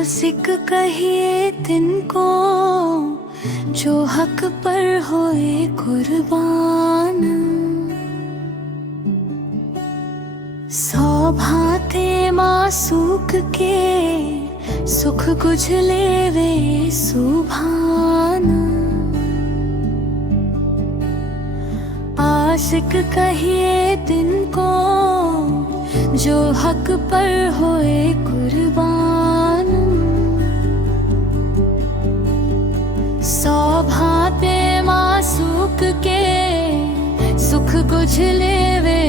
आशिक कहिए तिनको जो हक पर होए कुर्बान। सौ भांते मासूक के सुख गुझले वे सुभान। आशिक कहिए तिनको जो हक पर होए कुर्बान। सौ भांते मासूक के सुख गुझले वे